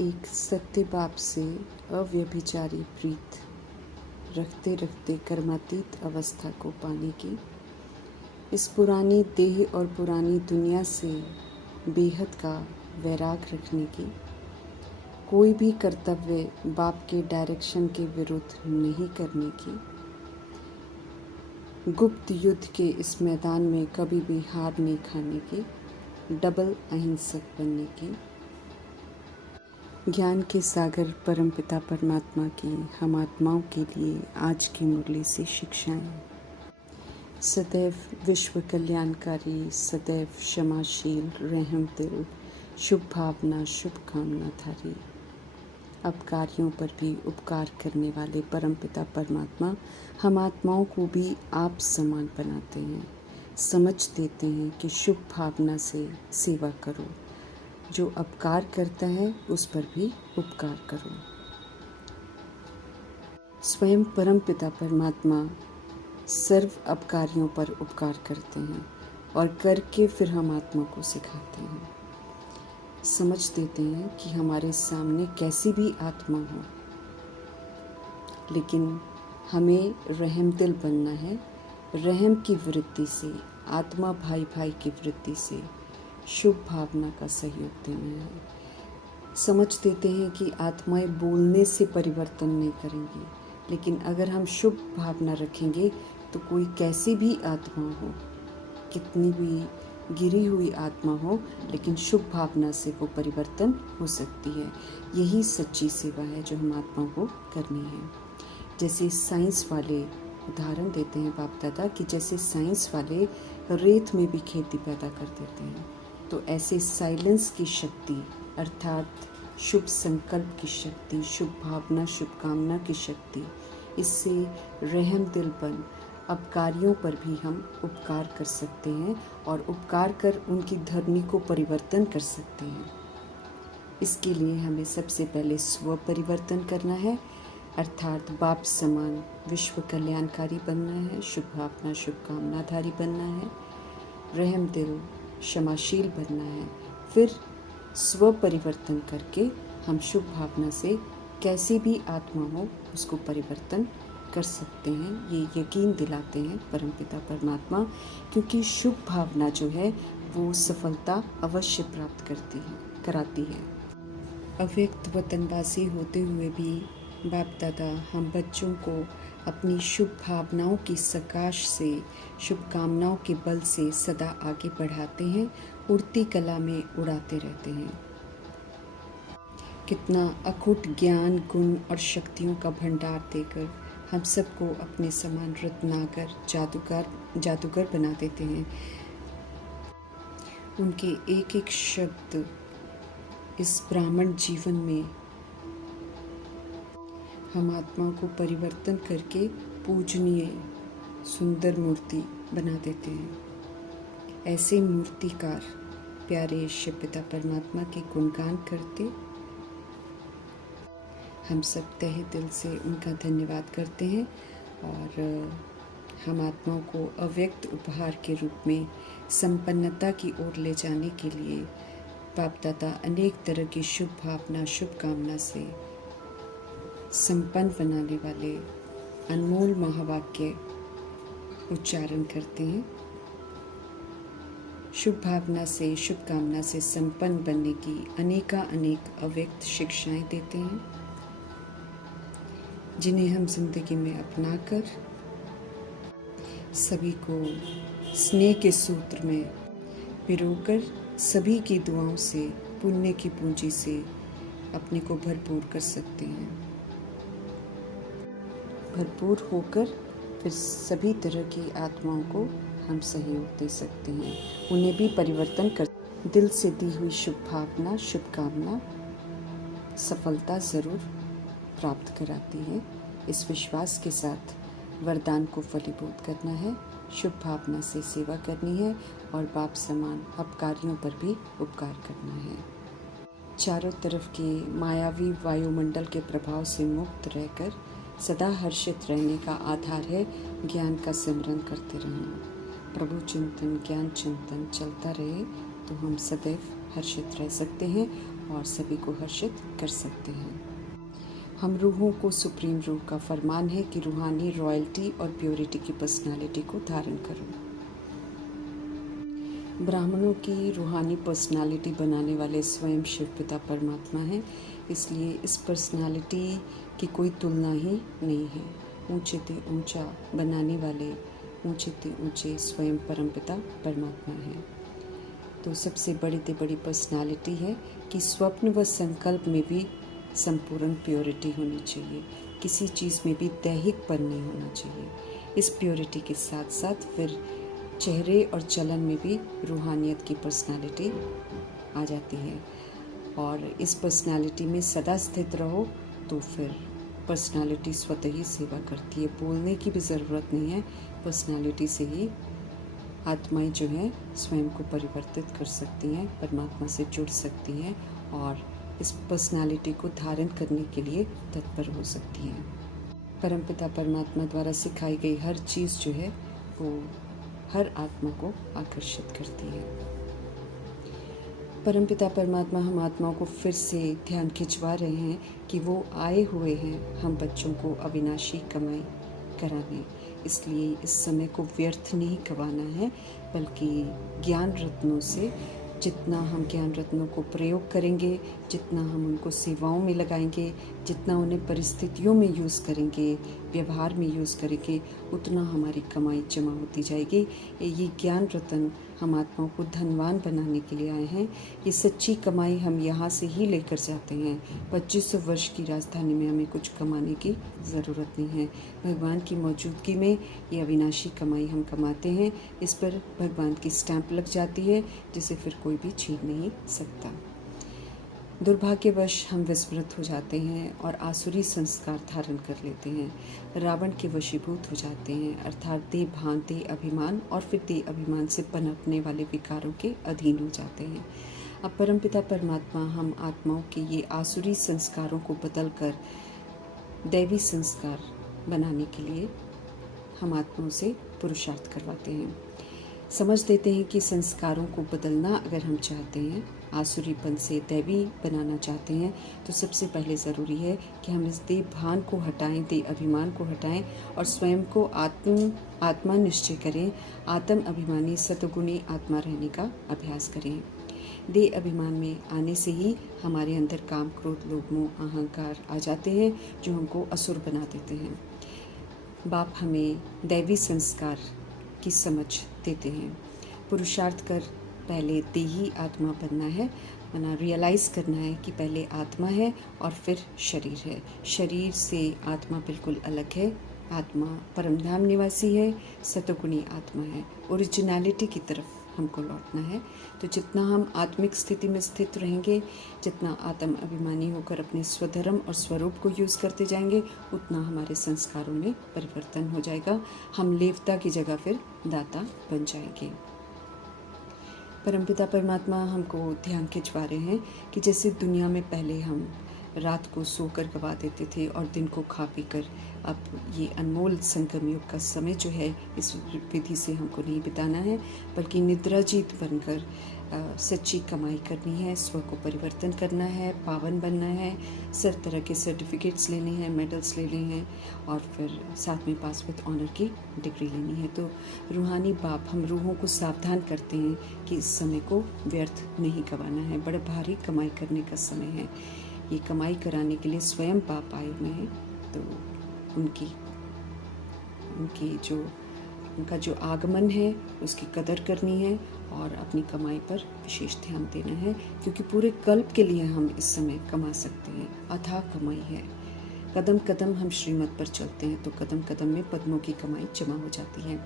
एक सत्य बाप से अव्यभिचारी प्रीत रखते रखते कर्मातीत अवस्था को पाने की, इस पुरानी देह और पुरानी दुनिया से बेहद का वैराग रखने की, कोई भी कर्तव्य बाप के डायरेक्शन के विरुद्ध नहीं करने की, गुप्त युद्ध के इस मैदान में कभी भी हार नहीं खाने की, डबल अहिंसक बनने की, ज्ञान के सागर परमपिता परमात्मा की हम आत्माओं के लिए आज की मुरली से शिक्षाएं। सदैव विश्व कल्याणकारी, सदैव क्षमाशील, रहम दिल, शुभ भावना, शुभ कामनाधारी, अपकारियों पर भी उपकार करने वाले परमपिता परमात्मा हम आत्माओं को भी आप समान बनाते हैं, समझ देते हैं कि शुभ भावना से सेवा करो, जो अपकार करता है उस पर भी उपकार करो। स्वयं परमपिता परमात्मा सर्व अपकारियों पर उपकार करते हैं और करके फिर हम आत्मा को सिखाते हैं। समझ देते हैं कि हमारे सामने कैसी भी आत्मा हो, लेकिन हमें रहम दिल बनना है, रहम की वृत्ति से, आत्मा भाई भाई की वृत्ति से शुभ भावना का सहयोग देना है। समझ देते हैं कि आत्माएं बोलने से परिवर्तन नहीं करेंगी, लेकिन अगर हम शुभ भावना रखेंगे तो कोई कैसी भी आत्मा हो, कितनी भी गिरी हुई आत्मा हो, लेकिन शुभ भावना से वो परिवर्तन हो सकती है। यही सच्ची सेवा है जो हम आत्माओं को करनी है। जैसे साइंस वाले उदाहरण देते हैं बाप दादा कि जैसे साइंस वाले रेत में भी खेती पैदा कर देते हैं, तो ऐसे साइलेंस की शक्ति अर्थात शुभ संकल्प की शक्ति, शुभ भावना, शुभकामना की शक्ति, इससे रहम दिल बन अपकारियों पर भी हम उपकार कर सकते हैं और उपकार कर उनकी धरनी को परिवर्तन कर सकते हैं। इसके लिए हमें सबसे पहले स्व परिवर्तन करना है, अर्थात बाप समान विश्व कल्याणकारी बनना है, शुभ भावना शुभकामनाधारी बनना है, रहम दिल क्षमाशील बनना है। फिर स्व परिवर्तन करके हम शुभ भावना से कैसी भी आत्मा हो उसको परिवर्तन कर सकते हैं। ये यकीन दिलाते हैं परमपिता परमात्मा, क्योंकि शुभ भावना जो है वो सफलता अवश्य प्राप्त कराती है। अव्यक्त वतनवासी होते हुए भी बाप दादा हम बच्चों को अपनी शुभ भावनाओं की सकाश से, शुभकामनाओं के बल से सदा आगे बढ़ाते हैं, उड़ती कला में उड़ाते रहते हैं। कितना अखुट ज्ञान, गुण और शक्तियों का भंडार देकर हम सबको अपने समान रत्नाकर, जादूगर बना देते हैं। उनके एक एक शब्द इस ब्राह्मण जीवन में हम आत्मा को परिवर्तन करके पूजनीय सुंदर मूर्ति बना देते हैं। ऐसे मूर्तिकार प्यारे शिव पिता परमात्मा के गुणगान करते हम सब तहे दिल से उनका धन्यवाद करते हैं और हम आत्माओं को अव्यक्त उपहार के रूप में संपन्नता की ओर ले जाने के लिए बाप दादा अनेक तरह की शुभ भावना, शुभकामना से संपन्न बनाने वाले अनमोल महावाक्य उच्चारण करते हैं। शुभ भावना से, शुभकामना से संपन्न बनने की अनेक अव्यक्त शिक्षाएं देते हैं, जिन्हें हम जिंदगी में अपनाकर सभी को स्नेह के सूत्र में पिरोकर सभी की दुआओं से, पुण्य की पूंजी से अपने को भरपूर कर सकते हैं। भरपूर होकर फिर सभी तरह की आत्माओं को हम सहयोग दे सकते हैं, उन्हें भी परिवर्तन कर। दिल से दी हुई शुभ भावना, शुभकामना सफलता ज़रूर प्राप्त कराती है। इस विश्वास के साथ वरदान को फलीभूत करना है, शुभ भावना से सेवा करनी है और बाप समान अपकारियों पर भी उपकार करना है। चारों तरफ के मायावी वायुमंडल के प्रभाव से मुक्त रहकर सदा हर्षित रहने का आधार है ज्ञान का सिमरन करते रहना। प्रभु चिंतन, ज्ञान चिंतन चलता रहे तो हम सदैव हर्षित रह सकते हैं और सभी को हर्षित कर सकते हैं। हम रूहों को सुप्रीम रूह का फरमान है कि रूहानी रॉयल्टी और प्योरिटी की पर्सनालिटी को धारण करो। ब्राह्मणों की रूहानी पर्सनालिटी बनाने वाले स्वयं शिव पिता परमात्मा हैं, इसलिए इस पर्सनालिटी की कोई तुलना ही नहीं है। ऊंचे ते ऊंचा बनाने वाले ऊंचे ते ऊंचे स्वयं परमपिता परमात्मा हैं। तो सबसे बड़ी ते बड़ी पर्सनालिटी है कि स्वप्न व संकल्प में भी संपूर्ण प्योरिटी होनी चाहिए, किसी चीज़ में भी दैहिकपन नहीं होना चाहिए। इस प्योरिटी के साथ साथ फिर चेहरे और चलन में भी रूहानियत की पर्सनालिटी आ जाती है, और इस पर्सनालिटी में सदा स्थित रहो तो फिर पर्सनालिटी स्वतः ही सेवा करती है। बोलने की भी ज़रूरत नहीं है, पर्सनालिटी से ही आत्माएं जो है स्वयं को परिवर्तित कर सकती हैं, परमात्मा से जुड़ सकती हैं और इस पर्सनालिटी को धारण करने के लिए तत्पर हो सकती हैं। परमपिता परमात्मा द्वारा सिखाई गई हर चीज़ जो है वो हर आत्मा को आकर्षित करती है। परमपिता परमात्मा हम आत्माओं को फिर से ध्यान खिंचवा रहे हैं कि वो आए हुए हैं हम बच्चों को अविनाशी कमाई कराने, इसलिए इस समय को व्यर्थ नहीं गंवाना है, बल्कि ज्ञान रत्नों से जितना हम ज्ञान रत्नों को प्रयोग करेंगे, जितना हम उनको सेवाओं में लगाएंगे, जितना उन्हें परिस्थितियों में यूज़ करेंगे, व्यवहार में यूज़ करेंगे, उतना हमारी कमाई जमा होती जाएगी। ये ज्ञान रत्न हम आत्माओं को धनवान बनाने के लिए आए हैं। ये सच्ची कमाई हम यहाँ से ही लेकर जाते हैं। 2500 वर्ष की राजधानी में हमें कुछ कमाने की ज़रूरत नहीं है। भगवान की मौजूदगी में ये अविनाशी कमाई हम कमाते हैं। इस पर भगवान की स्टैंप लग जाती है, जिसे फिर कोई भी छीन नहीं सकता। दुर्भाग्यवश हम विस्मृत हो जाते हैं और आसुरी संस्कार धारण कर लेते हैं, रावण के वशीभूत हो जाते हैं, अर्थात देह भान, देह अभिमान और फिर देह अभिमान से पनपने वाले विकारों के अधीन हो जाते हैं। अब परमपिता परमात्मा हम आत्माओं के ये आसुरी संस्कारों को बदलकर दैवी संस्कार बनाने के लिए हम आत्माओं से पुरुषार्थ करवाते हैं। समझ देते हैं कि संस्कारों को बदलना अगर हम चाहते हैं, आसुरीपन से दैवी बनाना चाहते हैं, तो सबसे पहले ज़रूरी है कि हम इस देह भान को हटाएं, देह अभिमान को हटाएं और स्वयं को आत्मा निश्चय करें, आत्म अभिमानी सतगुणी आत्मा रहने का अभ्यास करें। देह अभिमान में आने से ही हमारे अंदर काम, क्रोध, लोभ, मोह, अहंकार आ जाते हैं, जो हमको असुर बना देते हैं। बाप हमें दैवी संस्कार की समझ देते हैं। पुरुषार्थ कर पहले देही आत्मा बनना है, मना रियलाइज़ करना है कि पहले आत्मा है और फिर शरीर है। शरीर से आत्मा बिल्कुल अलग है। आत्मा परमधाम निवासी है, सतगुणी आत्मा है। ओरिजिनलिटी की तरफ हमको लौटना है। तो जितना हम आत्मिक स्थिति में स्थित रहेंगे, जितना आत्म अभिमानी होकर अपने स्वधर्म और स्वरूप को यूज़ करते जाएंगे, उतना हमारे संस्कारों में परिवर्तन हो जाएगा। हम लेवता की जगह फिर दाता बन जाएंगे। परमपिता परमात्मा हमको ध्यान खिंचवा रहे हैं कि जैसे दुनिया में पहले हम रात को सोकर गवा देते थे और दिन को खा पी कर, अब ये अनमोल संगम युग का समय जो है, इस विधि से हमको नहीं बिताना है, बल्कि निद्राजीत बनकर सच्ची कमाई करनी है, स्व को परिवर्तन करना है, पावन बनना है, सब तरह के सर्टिफिकेट्स लेने हैं, मेडल्स लेने हैं और फिर साथ में पास विद ऑनर की डिग्री लेनी है। तो रूहानी बाप हम रूहों को सावधान करते हैं कि इस समय को व्यर्थ नहीं गंवाना है, बड़ा भारी कमाई करने का समय है। ये कमाई कराने के लिए स्वयं बाप आए हुए हैं, तो उनका जो आगमन है उसकी कदर करनी है और अपनी कमाई पर विशेष ध्यान देना है, क्योंकि पूरे कल्प के लिए हम इस समय कमा सकते हैं। अथाह कमाई है। कदम कदम हम श्रीमत पर चलते हैं तो कदम कदम में पद्मों की कमाई जमा हो जाती है।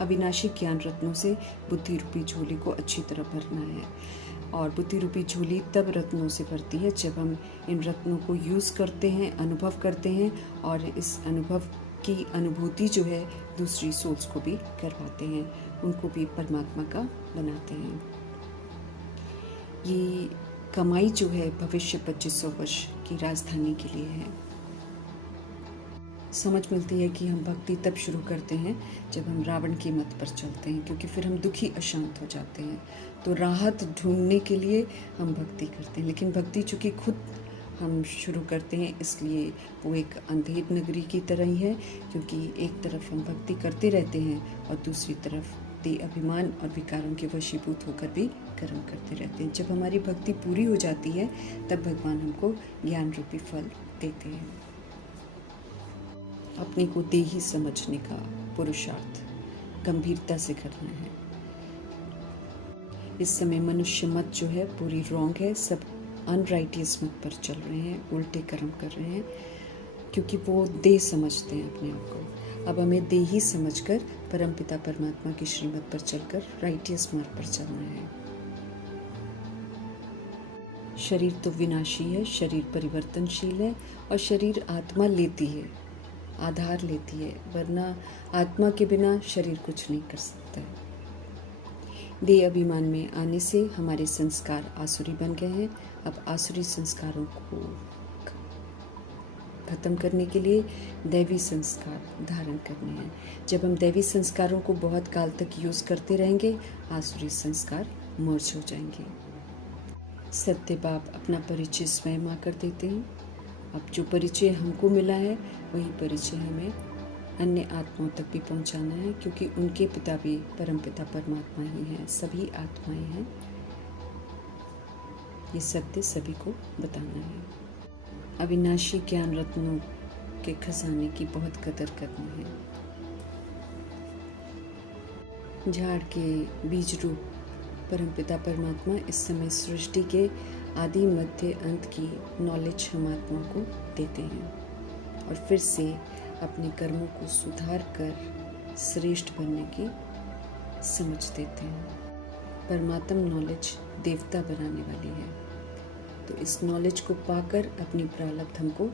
अविनाशी ज्ञान रत्नों से बुद्धि रूपी झोली को अच्छी तरह भरना है, और बुद्धि रूपी झोली तब रत्नों से भरती है जब हम इन रत्नों को यूज़ करते हैं, अनुभव करते हैं, और इस अनुभव की अनुभूति जो है दूसरी सोल्स को भी करवाते हैं, उनको भी परमात्मा का बनाते हैं। ये कमाई जो है भविष्य 2500 वर्ष की राजधानी के लिए है। समझ मिलती है कि हम भक्ति तब शुरू करते हैं जब हम रावण की मत पर चलते हैं, क्योंकि फिर हम दुखी अशांत हो जाते हैं। तो राहत ढूंढने के लिए हम भक्ति करते हैं, लेकिन भक्ति चूँकि खुद हम शुरू करते हैं, इसलिए वो एक अंधेर नगरी की तरह ही है, क्योंकि एक तरफ हम भक्ति करते रहते हैं और दूसरी तरफ देह अभिमान और विकारों के वशीभूत होकर भी कर्म करते रहते हैं। जब हमारी भक्ति पूरी हो जाती है तब भगवान हमको ज्ञान रूपी फल देते हैं। अपने को देही समझने का पुरुषार्थ गंभीरता से करना है। इस समय मनुष्य मत जो है पूरी रॉन्ग है, सब अनराइटियस मत पर चल रहे हैं, उल्टे कर्म कर रहे हैं, क्योंकि वो देह समझते हैं अपने आप को। अब हमें देही समझकर परमपिता परमात्मा की श्रीमत पर चलकर राइटियस मार्ग पर चलना है। शरीर तो विनाशी है, शरीर परिवर्तनशील है और शरीर आत्मा लेती है, आधार लेती है, वरना आत्मा के बिना शरीर कुछ नहीं कर सकता है। देह अभिमान में आने से हमारे संस्कार आसुरी बन गए हैं। अब आसुरी संस्कारों को खत्म करने के लिए दैवी संस्कार धारण करने हैं। जब हम दैवी संस्कारों को बहुत काल तक यूज़ करते रहेंगे, आसुरी संस्कार मर्ज हो जाएंगे। सत्य बाप अपना परिचय स्वयं आकर देते हैं। अब जो परिचय हमको मिला है वही परिचय हमें अन्य आत्माओं तक भी पहुंचाना है, क्योंकि उनके पिता भी परम पिता परमात्मा ही हैं, सभी आत्माएं हैं। ये सत्य सभी को बताना है। अविनाशी ज्ञान रत्नों के खजाने की बहुत कदर करनी है। झाड़ के बीज रूप परमपिता परमात्मा इस समय सृष्टि के आदि मध्य अंत की नॉलेज हम आत्मा को देते हैं और फिर से अपने कर्मों को सुधार कर श्रेष्ठ बनने की समझ देते हैं। परमात्म नॉलेज देवता बनाने वाली है, तो इस नॉलेज को पाकर अपनी प्रारब्ध हमको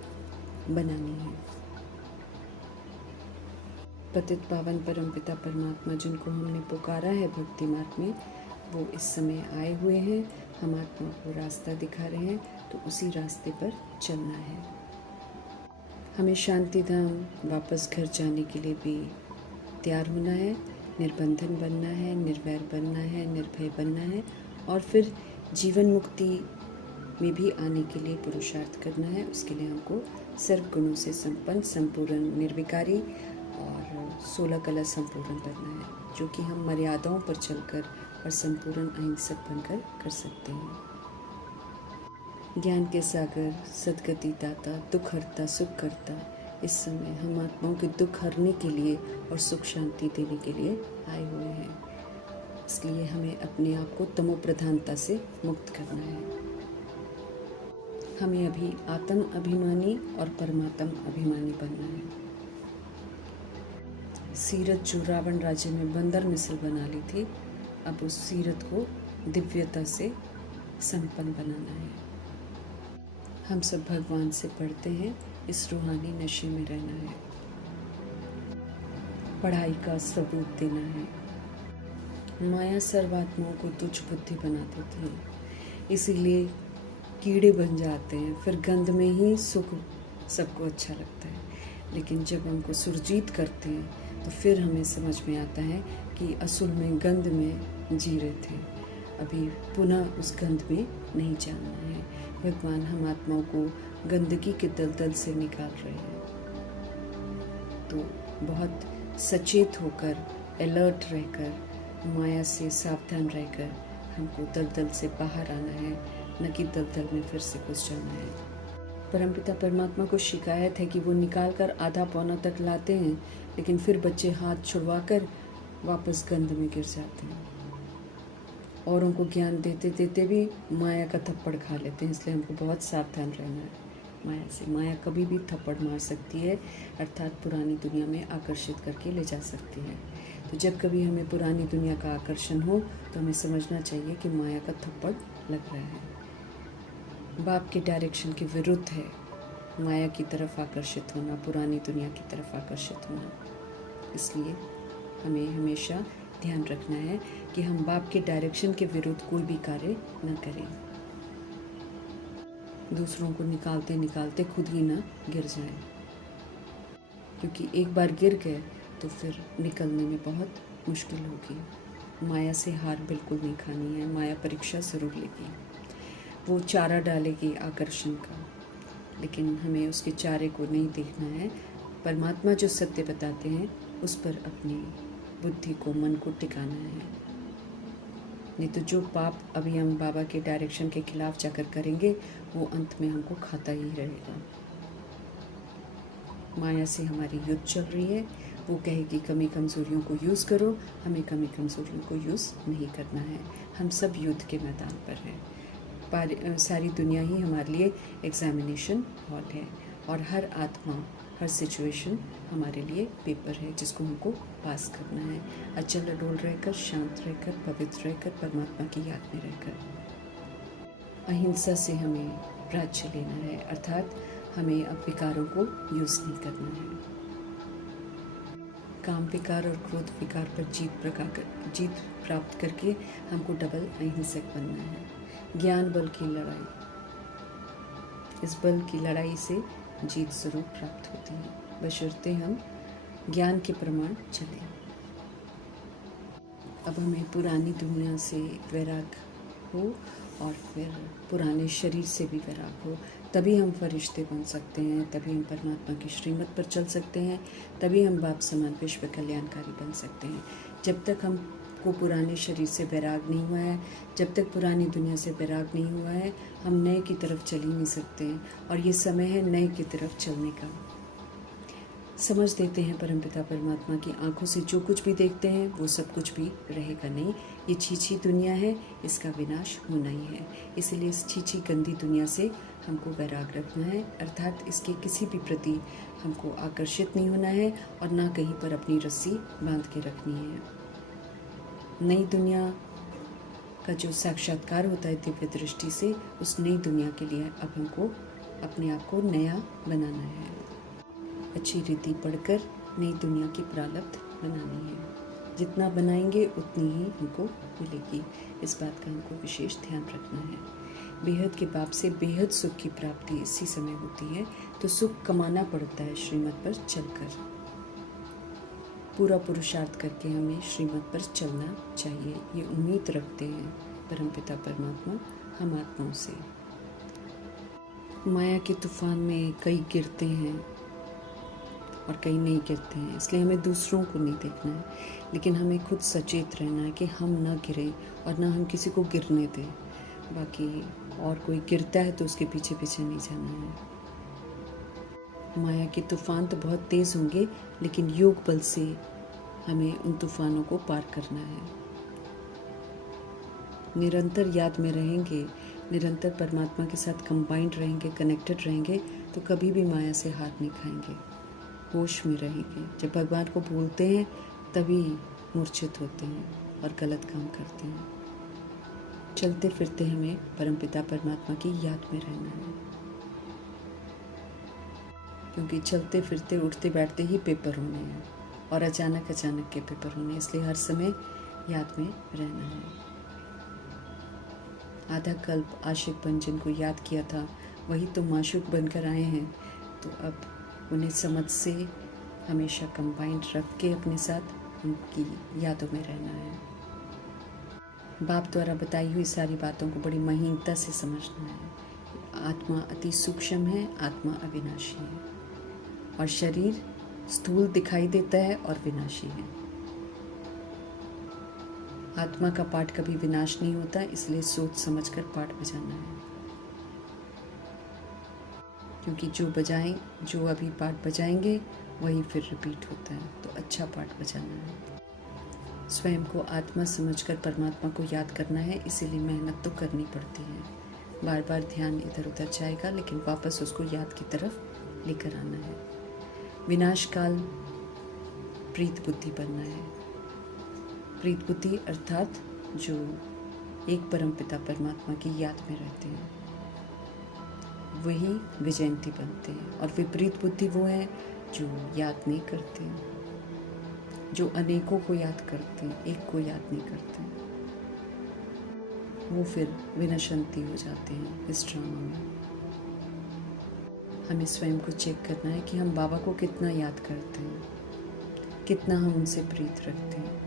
बनानी है। पतित पावन परमपिता परमात्मा जिनको हमने पुकारा है भक्ति मार्ग में, वो इस समय आए हुए हैं। हम आत्मा को रास्ता दिखा रहे हैं, तो उसी रास्ते पर चलना है। हमें शांति धाम वापस घर जाने के लिए भी तैयार होना है, निर्बंधन बनना है, निर्वैर बनना है, निर्भय बनना है और फिर जीवन मुक्ति में भी आने के लिए पुरुषार्थ करना है। उसके लिए हमको सर्व गुणों से संपन्न, संपूर्ण निर्विकारी और 16 कला संपूर्ण बनना है, जो कि हम मर्यादाओं पर चलकर और संपूर्ण अहिंसक बनकर कर सकते हैं। ज्ञान के सागर, सद्गति दाता, दुख हरता, सुख करता, इस समय हम आत्माओं के दुख हरने के लिए और सुख शांति देने के लिए आए हुए हैं। इसलिए हमें अपने आप को तमो प्रधानता से मुक्त करना है। हमें अभी आत्म अभिमानी और परमात्म अभिमानी बनना है। सीरत जो रावण राज्य में बंदर मिसल बना ली थी, अब उस सीरत को दिव्यता से संपन्न बनाना है। हम सब भगवान से पढ़ते हैं, इस रूहानी नशे में रहना है। पढ़ाई का सबूत देना है। माया सर्वात्माओं को तुच्छ बुद्धि बना देती है, इसीलिए कीड़े बन जाते हैं। फिर गंध में ही सुख सबको अच्छा लगता है, लेकिन जब हमको सुरजीत करते हैं तो फिर हमें समझ में आता है कि असल में गंध में जी रहे थे, अभी पुनः उस गंध में नहीं जाना है। भगवान हम आत्माओं को गंदगी के दलदल से निकाल रहे हैं, तो बहुत सचेत होकर, अलर्ट रहकर, माया से सावधान रहकर हमको दलदल से बाहर आना है, न कि दलदल में फिर से घुस जाना है। परमपिता परमात्मा को शिकायत है कि वो निकाल कर आधा पौना तक लाते हैं, लेकिन फिर बच्चे हाथ छुड़वाकर वापस गंध में गिर जाते हैं। औरों को ज्ञान देते देते भी माया का थप्पड़ खा लेते हैं, इसलिए हमको बहुत सावधान रहना है माया से। माया कभी भी थप्पड़ मार सकती है, अर्थात पुरानी दुनिया में आकर्षित करके ले जा सकती है। तो जब कभी हमें पुरानी दुनिया का आकर्षण हो तो हमें समझना चाहिए कि माया का थप्पड़ लग रहा है। बाप के डायरेक्शन के विरुद्ध है माया की तरफ आकर्षित होना, पुरानी दुनिया की तरफ आकर्षित होना। इसलिए हमें हमेशा ध्यान रखना है कि हम बाप के डायरेक्शन के विरुद्ध कोई भी कार्य न करें, दूसरों को निकालते निकालते खुद ही न गिर जाएं। क्योंकि एक बार गिर गए तो फिर निकलने में बहुत मुश्किल होगी। माया से हार बिल्कुल नहीं खानी है, माया परीक्षा ज़रूर लेगी, वो चारा डालेगी आकर्षण का, लेकिन हमें उसके चारे को नहीं देखना है। परमात्मा जो सत्य बताते हैं उस पर अपनी बुद्धि को, मन को टिकाना है। नहीं तो जो पाप अभी हम बाबा के डायरेक्शन के खिलाफ जाकर करेंगे वो अंत में हमको खाता ही रहेगा। माया से हमारी युद्ध चल रही है, वो कहेगी कमी कमज़ोरियों को यूज़ करो, हमें कमी कमज़ोरियों को यूज़ नहीं करना है। हम सब युद्ध के मैदान पर हैं। सारी दुनिया ही हमारे लिए एग्जामिनेशन हॉल है और हर आत्मा, हर सिचुएशन हमारे लिए पेपर है जिसको हमको पास करना है। अचल अडोल रहकर, शांत रहकर, पवित्र रहकर, परमात्मा की याद में रहकर। अहिंसा से हमें राज्य लेना है, अर्थात हमें अब विकारों को यूज़ नहीं करना है। काम विकार और क्रोध विकार पर जीत प्राप्त करके हमको डबल अहिंसक बनना है। ज्ञान बल की लड़ाई, इस बल की लड़ाई से जीत जरूर प्राप्त होती है, बशर्ते हम ज्ञान के प्रमाण चलें। अब हमें पुरानी दुनिया से वैराग हो और फिर पुराने शरीर से भी वैराग हो, तभी हम फरिश्ते बन सकते हैं, तभी हम परमात्मा की श्रीमत पर चल सकते हैं, तभी हम बाप समान विश्व कल्याणकारी बन सकते हैं। जब तक हमको पुराने शरीर से वैराग नहीं हुआ है, जब तक पुरानी दुनिया से वैराग नहीं हुआ है, हम नए की तरफ चल ही नहीं सकते हैं। और ये समय है नए की तरफ चलने का। समझ देते हैं परमपिता परमात्मा की आंखों से जो कुछ भी देखते हैं वो सब कुछ भी रहेगा नहीं। ये छीछी दुनिया है, इसका विनाश होना ही है। इसलिए इस छीछी गंदी दुनिया से हमको वैराग रखना है, अर्थात इसके किसी भी प्रति हमको आकर्षित नहीं होना है और ना कहीं पर अपनी रस्सी बांध के रखनी है। नई दुनिया का जो साक्षात्कार होता है दिव्य दृष्टि से, उस नई दुनिया के लिए अब हमको अपने आप को नया बनाना है। अच्छी रीति पढ़कर नई दुनिया की प्रारब्ध बनानी है। जितना बनाएंगे उतनी ही हमको मिलेगी, इस बात का हमको विशेष ध्यान रखना है। बेहद के बाप से बेहद सुख की प्राप्ति इसी समय होती है, तो सुख कमाना पड़ता है श्रीमत पर चलकर। पूरा पुरुषार्थ करके हमें श्रीमत पर चलना चाहिए, ये उम्मीद रखते हैं परमपिता परमात्मा हम आत्माओं से। माया के तूफान में कई गिरते हैं और कई नहीं गिरते हैं, इसलिए हमें दूसरों को नहीं देखना है, लेकिन हमें खुद सचेत रहना है कि हम ना गिरें और ना हम किसी को गिरने दें। बाकी और कोई गिरता है तो उसके पीछे पीछे नहीं जाना है। माया के तूफान तो बहुत तेज़ होंगे, लेकिन योग बल से हमें उन तूफानों को पार करना है। निरंतर याद में रहेंगे, निरंतर परमात्मा के साथ कंबाइंड रहेंगे, कनेक्टेड रहेंगे, तो कभी भी माया से हाथ नहीं खाएंगे, होश में रहेंगे। जब भगवान को भूलते हैं तभी मूर्छित होते हैं और गलत काम करते हैं। चलते फिरते हमें परमपिता परमात्मा की याद में रहना है, क्योंकि चलते फिरते उठते बैठते ही पेपर होने हैं और अचानक के पेपर होने हैं, इसलिए हर समय याद में रहना है। आधा कल्प आशिक बन जिनको याद किया था वही तो माशूक बनकर आए हैं, तो अब उन्हें समझ से हमेशा कंबाइंड रख के अपने साथ उनकी यादों में रहना है। बाप द्वारा बताई हुई सारी बातों को बड़ी महीनता से समझना है। आत्मा अति सूक्ष्म है, आत्मा अविनाशी है और शरीर स्थूल दिखाई देता है और विनाशी है। आत्मा का पाठ कभी विनाश नहीं होता, इसलिए सोच समझकर पाठ बजाना है, क्योंकि जो अभी पाठ बजाएंगे वही फिर रिपीट होता है, तो अच्छा पाठ बजाना है। स्वयं को आत्मा समझकर परमात्मा को याद करना है, इसीलिए मेहनत तो करनी पड़ती है। बार बार ध्यान इधर उधर जाएगा, लेकिन वापस उसको याद की तरफ लेकर आना है। विनाश काल प्रीत बुद्धि बनना है। प्रीत बुद्धि अर्थात जो एक परमपिता परमात्मा की याद में रहते हैं वही विजयंती बनते हैं, और विपरीत बुद्धि वो है जो याद नहीं करते, जो अनेकों को याद करते हैं, एक को याद नहीं करते, वो फिर विनशंती हो जाते हैं इस ड्रामा में। हमें स्वयं को चेक करना है कि हम बाबा को कितना याद करते हैं, कितना हम उनसे प्रीत रखते हैं।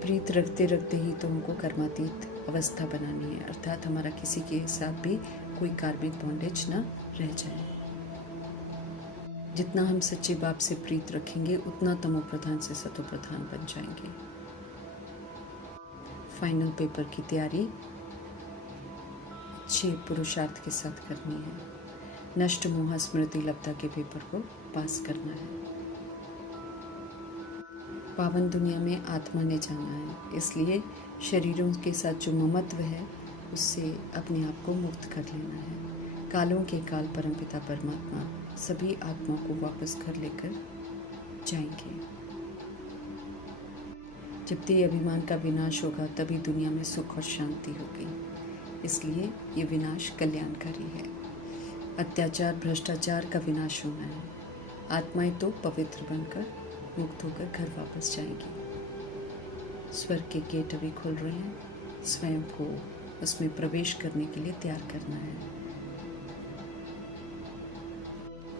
प्रीत रखते रखते ही तो हमको कर्मातीत अवस्था बनानी है, अर्थात हमारा किसी के साथ भी कोई कार्मिक बॉन्डेज ना रह जाए। जितना हम सच्चे बाप से प्रीत रखेंगे उतना तमो प्रधान से सतो प्रधान बन जाएंगे। फाइनल पेपर की तैयारी अच्छे पुरुषार्थ के साथ करनी है। नष्ट मोह स्मृति लब्धा के पेपर को पास करना है। पावन दुनिया में आत्मा ने जाना है, इसलिए शरीरों के साथ जो ममत्व है उससे अपने आप को मुक्त कर लेना है। कालों के काल परमपिता परमात्मा सभी आत्माओं को वापस घर लेकर जाएंगे। जब देह अभिमान का विनाश होगा तभी दुनिया में सुख और शांति होगी। इसलिए ये विनाश कल्याणकारी है। अत्याचार भ्रष्टाचार का विनाश होना है। आत्माएं तो पवित्र बनकर मुक्त होकर घर वापस जाएंगी। स्वर्ग के गेट अभी खुल रहे हैं, स्वयं को उसमें प्रवेश करने के लिए तैयार करना है।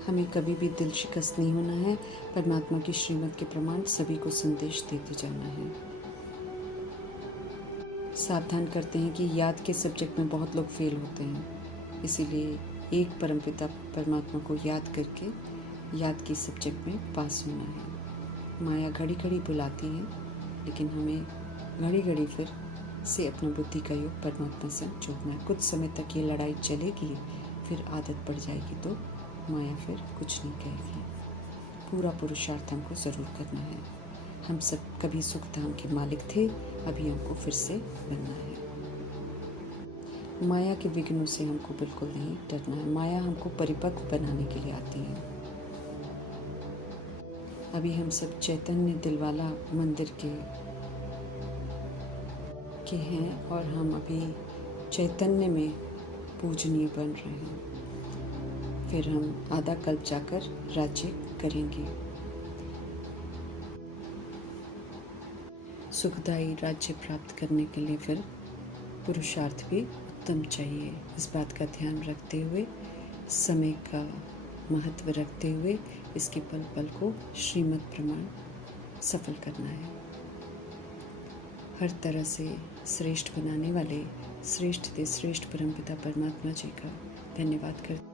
हमें कभी भी दिल शिकस्त नहीं होना है। परमात्मा की श्रीमत के प्रमाण सभी को संदेश देते जाना है। सावधान करते हैं कि याद के सब्जेक्ट में बहुत लोग फेल होते हैं, इसीलिए एक परमपिता परमात्मा को याद करके याद की सब्जेक्ट में पास होना है। माया घड़ी घड़ी बुलाती है, लेकिन हमें घड़ी घड़ी फिर से अपना बुद्धि का योग परमात्मा से जोड़ना है। कुछ समय तक ये लड़ाई चलेगी, फिर आदत पड़ जाएगी तो माया फिर कुछ नहीं कहेगी। पूरा पुरुषार्थ हमको ज़रूर करना है। हम सब कभी सुख धाम के मालिक थे, अभी हमको फिर से बनना है। माया के विघ्नों से हमको बिल्कुल नहीं डरना है। माया हमको परिपक्व बनाने के लिए आती है। अभी हम सब चैतन्य दिलवाला मंदिर के हैं और हम अभी चैतन्य में पूजनीय बन रहे हैं। फिर हम आधा कल्प जाकर राज्य करेंगे। सुखदायी राज्य प्राप्त करने के लिए फिर पुरुषार्थ भी उत्तम चाहिए। इस बात का ध्यान रखते हुए, समय का महत्व रखते हुए इसके पल पल को श्रीमत प्रमाण सफल करना है। हर तरह से श्रेष्ठ बनाने वाले श्रेष्ठ परमपिता परमात्मा जी का धन्यवाद करते